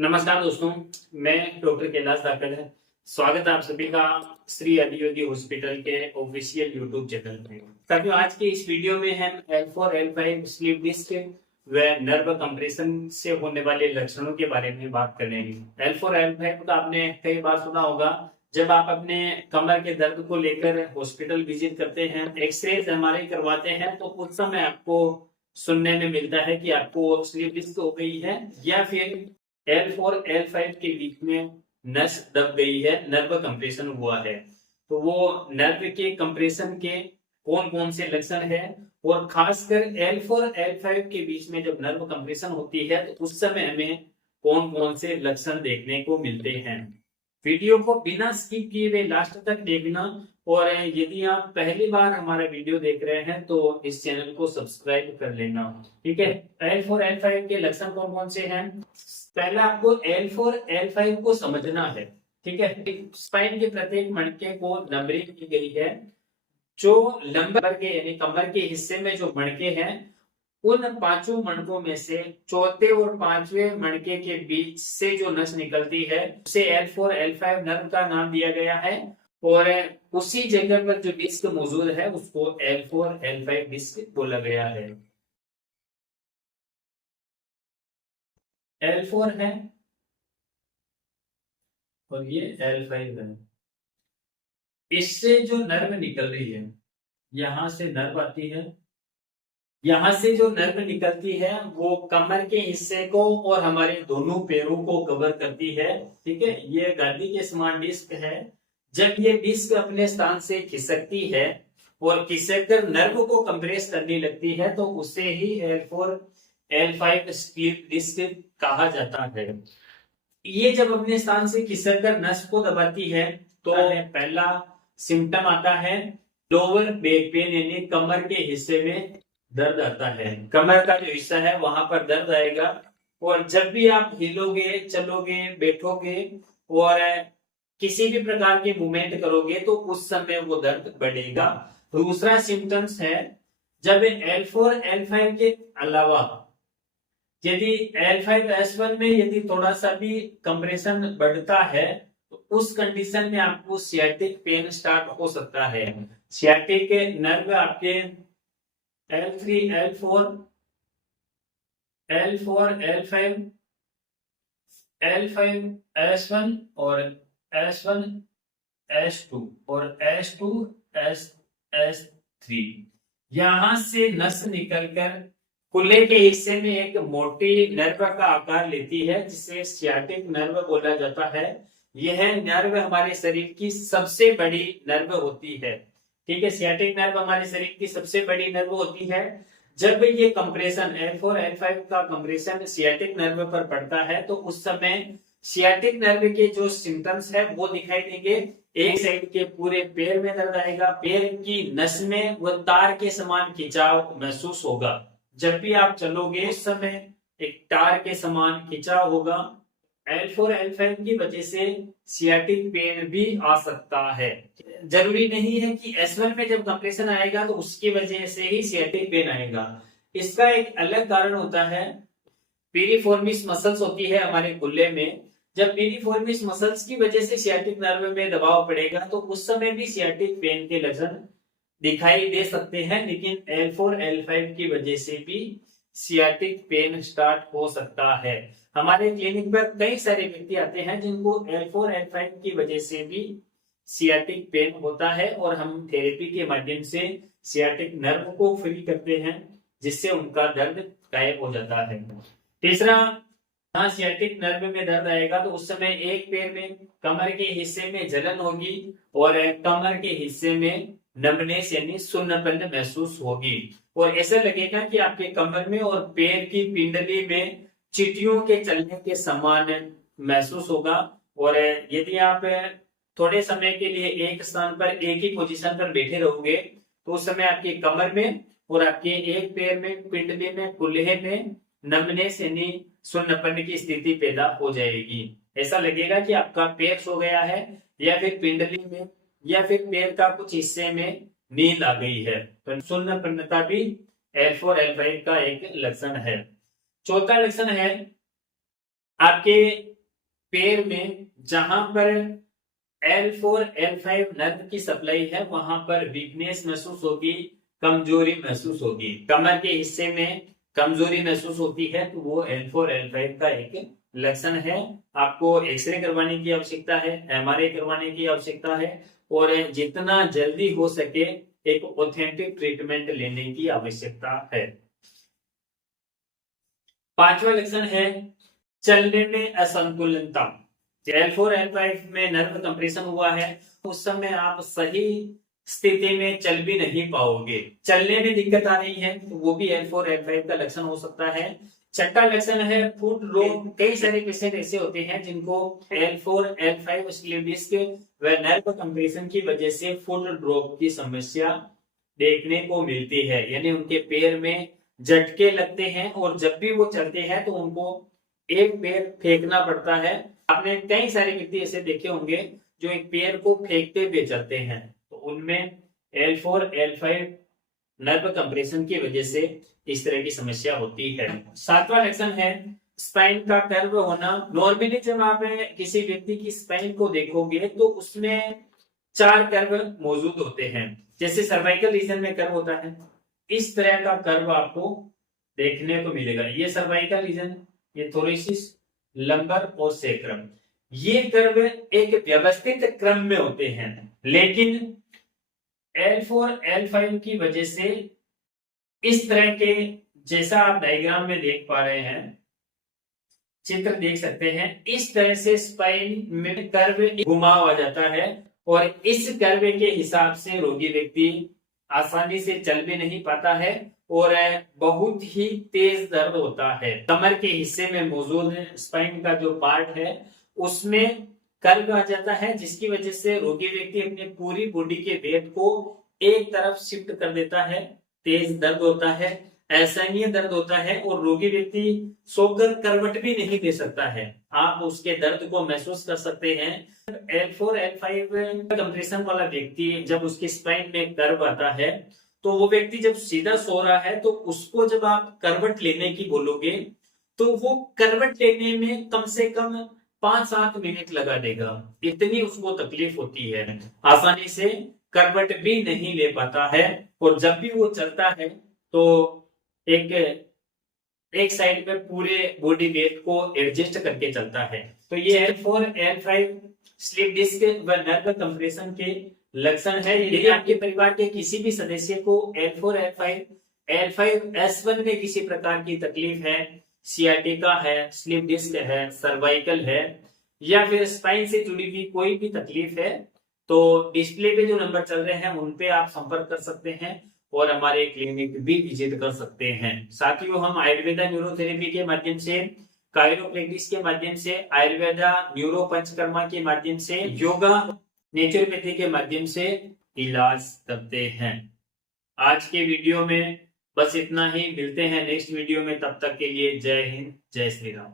नमस्कार दोस्तों, मैं डॉक्टर कैलाश धाकड़ है। स्वागत है आप सभी का श्री आदियोगी हॉस्पिटल के ऑफिशियल यूट्यूब चैनल पे। साथियों, आज के इस वीडियो में हम L4 L5 स्लीप डिस्क व नर्व कंप्रेशन से होने वाले लक्षणों के बारे में बात करेंगे। L4 L5 का आपने कई बार सुना होगा। जब आप अपने कमर के दर्द को लेकर हॉस्पिटल विजिट करते हैं, एक्सरे हमारे करवाते हैं, तो उस समय आपको सुनने में मिलता है कि आपको स्लीप डिस्क हो गई है या फिर L4 L5 के बीच में नस दब गई है, नर्व कंप्रेशन हुआ है। तो वो नर्व के कंप्रेशन के कौन कौन से लक्षण है, और खासकर L4 L5 के बीच में जब नर्व कंप्रेशन होती है तो उस समय हमें कौन कौन से लक्षण देखने को मिलते हैं। वीडियो को बिना स्किप किए हुए लास्ट तक देखना, और यदि आप पहली बार हमारा वीडियो देख रहे हैं तो इस चैनल को सब्सक्राइब कर लेना। ठीक है, L4 L5 के लक्षण कौन कौन से हैं। पहला आपको L4 L5 को समझना है। ठीक है, स्पाइन के प्रत्येक मणके को नंबरिंग की गई है। जो लंबर के यानी कमर के हिस्से में जो मणके हैं, उन पांचों मणकों में से चौथे और पांचवें मणके के बीच से जो नस निकलती है उसे L4 L5 नर्व का नाम दिया गया है, और उसी जगह पर जो डिस्क मौजूद है उसको L4 L5 डिस्क बोला गया है। L4 है और ये L5 है। इससे जो नर्व निकल रही है, यहां से नर्व आती है, यहां से जो नर्व निकलती है वो कमर के हिस्से को और हमारे दोनों पैरों को कवर करती है। ठीक है, ये गादी के समान डिस्क है। जब ये डिस्क अपने स्थान से खिसकती है और खिसक कर नर्व को कंप्रेस करने लगती है तो उसे ही L4 L5 स्लीप डिस्क कहा जाता है। ये जब अपने स्थान से खिसक कर नस को दबाती है तो पहला सिम्टम आता है लोअर बैक पेन, यानी कमर के हिस्से में दर्द आता है। कमर का जो हिस्सा है वहां पर दर्द आएगा, और जब भी आप हिलोगे, चलोगे, बैठोगे और किसी भी प्रकार के मूवमेंट करोगे तो उस समय वो दर्द बढ़ेगा। दूसरा सिम्टम्स है जब L4 L5 के अलावा यदि L5S1 में यदि थोड़ा सा भी कंप्रेशन बढ़ता है तो उस कंडीशन में आपको सियाटिक पेन स्टार्ट हो सकता है। सियाटिक नर्व आपके L3 L4 L4 L5 L5S1 और S1 S2 और S2 S3 यहां से नस निकलकर कुल्ले के हिस्से में एक मोटी नर्व का आकार लेती है जिसे सियाटिक नर्व बोला जाता है। यह नर्व हमारे शरीर की सबसे बड़ी नर्व होती है। ठीक है, सियाटिक नर्व हमारे शरीर की सबसे बड़ी नर्व होती है। जब ये कंप्रेशन L4 L5 का कंप्रेशन सियाटिक नर्व पर पड़ता है तो उस समय सियाटिक नर्व के जो सिम्टम्स है वो दिखाई देंगे। एक साइड के पूरे पैर में दर्द आएगा, पैर की नस में वो तार के समान खिंचाव महसूस होगा। जब भी आप चलोगे उस समय एक तार के समान खिंचाव होगा। L4 L5 की वजह से सियाटिक पेन भी आ सकता है। जरूरी नहीं है कि S1 में जब कंप्रेशन आएगा तो उसकी वजह से ही सियाटिक पेन आएगा। इसका एक अलग कारण होता है, पीरिफॉर्मिस मसल्स होती है हमारे कुल्ले में। जब पीरिफॉर्मिस मसल्स की वजह से सियाटिक नर्व में दबाव पड़ेगा तो उस समय भी सियाटिक पेन के लक्षण दिखाई दे सकते हैं, लेकिन L4 L5 की वजह से भी सियाटिक पेन स्टार्ट हो सकता है। हमारे क्लिनिक पर कई सारे व्यक्ति आते हैं जिनको L4 L5 की वजह से भी सियाटिक पेन होता है, और हम थेरेपी के माध्यम से सियाटिक नर्व को फ्री करते हैं जिससे उनका दर्द गायब हो जाता है। तीसरा, सियाटिक नर्व में दर्द आएगा तो उस समय एक पैर में कमर के हिस्से में जलन होगी और कमर के हिस्से में नमनेस यानी सुन्नपन महसूस होगी, और ऐसा लगेगा कि आपके कमर में और पैर की पिंडली में चींटियों के चलने के समान महसूस होगा। और यदि आप थोड़े समय के लिए एक स्थान पर एक ही पोजीशन पर बैठे रहोगे तो उस समय आपकी कमर में और आपके एक पैर में, पिंडली में, कुल्हे में नमनेस यानी सुन्नपन की स्थिति पैदा हो जाएगी। ऐसा लगेगा कि आपका पैर सो गया है, या फिर पिंडली में या फिर पैर का कुछ हिस्से में नींद आ गई है। तो सुन्नपन्नता भी L4 L5 का एक लक्षण है। चौथा लक्षण है आपके पैर में जहां पर L4 L5 नर्व की सप्लाई है वहां पर वीकनेस महसूस होगी, कमजोरी महसूस होगी, कमर के हिस्से में कमजोरी महसूस होती है तो वो L4 L5 का एक लक्षण है। आपको एक्सरे करवाने की आवश्यकता है, MRI करवाने की आवश्यकता है और जितना जल्दी हो सके एक ऑथेंटिक ट्रीटमेंट लेने की आवश्यकता है। पांचवा लक्षण है चलने में असंतुलनता। L4 L5 में नर्व कंप्रेशन हुआ है उस समय आप सही स्थिति में चल भी नहीं पाओगे, चलने में दिक्कत आ रही है तो वो भी L4 L5 का लक्षण हो सकता है। छठा लक्षण है फुट रोग। कई सारे पेशेंट ऐसे होते हैं जिनको L4 L5 स्लीप डिस्क व नर्व कंप्रेशन की वजह से फुट ड्रॉप की समस्या देखने को मिलती है, यानी उनके पैर में झटके लगते हैं और जब भी वो चलते हैं तो उनको एक पैर फेंकना पड़ता है। आपने कई सारे व्यक्ति ऐसे देखे होंगे जो एक पैर को फेंकते हुए चलते हैं, तो उनमें L4 L5 नर्व कंप्रेशन की वजह से इस तरह की समस्या होती है। सातवां लक्षण है स्पाइन का कर्व होना। नॉर्मली जब आप किसी व्यक्ति की स्पाइन को देखोगे तो उसमें 4 कर्व मौजूद होते हैं। जैसे सर्वाइकल रीजन में कर्व होता है, इस तरह का कर्व आपको देखने को मिलेगा। ये सर्वाइकल रीजन, ये थोरेसिस, लंबर और सेक्रम, ये कर्व एक व्यवस्थित क्रम में होते हैं, लेकिन L4 L5 की वजह से इस तरह के, जैसा आप डायग्राम में देख पा रहे हैं, चित्र देख सकते हैं, इस तरह से स्पाइन में कर्व घुमाव आ जाता है और इस कर्व के हिसाब से रोगी व्यक्ति आसानी से चल भी नहीं पाता है और बहुत ही तेज दर्द होता है। कमर के हिस्से में मौजूद स्पाइन का जो पार्ट है उसमें कर्व आ जाता है, जिसकी वजह से रोगी व्यक्ति अपनी पूरी बॉडी के वेट को एक तरफ शिफ्ट कर देता है। तेज दर्द होता है, असहनीय दर्द होता है और रोगी व्यक्ति सोकर करवट भी नहीं दे सकता है। आप उसके दर्द को महसूस कर सकते हैं। L4 L5 कंप्रेशन वाला व्यक्ति जब उसकी स्पाइन में कर्व आता है तो वो व्यक्ति जब सीधा सो रहा है तो उसको जब आप करवट लेने की बोलोगे तो वो करवट लेने में कम से कम 5-7 मिनट लगा देगा, इतनी उसको तकलीफ होती है, आसानी से करवट भी नहीं ले पाता है और जब भी वो चलता है तो एक साइड पे पूरे बॉडी वेट को एडजस्ट करके चलता है। तो ये L4 L5 स्लीप डिस्क व नर्व कंप्रेशन के लक्षण है। यदि आपके परिवार के किसी भी सदस्य को L4 L5 L5S1 में किसी प्रकार की तकलीफ है, सियाटिका है, स्लीप डिस्क है, सर्वाइकल है या फिर स्पाइन से जुड़ी हुई कोई भी तकलीफ है, तो डिस्प्ले पे जो नंबर चल रहे हैं उन पे आप संपर्क कर सकते हैं और हमारे क्लिनिक भी विजिट कर सकते हैं। साथियों, हम आयुर्वेदा न्यूरोथेरेपी के माध्यम से, कायरोप्रैक्टिस के माध्यम से, आयुर्वेदा न्यूरो पंचकर्मा के माध्यम से, योगा नेचुरोपैथी के माध्यम से इलाज करते हैं। आज के वीडियो में बस इतना ही, मिलते हैं नेक्स्ट वीडियो में, तब तक के लिए जय हिंद, जय श्री राम।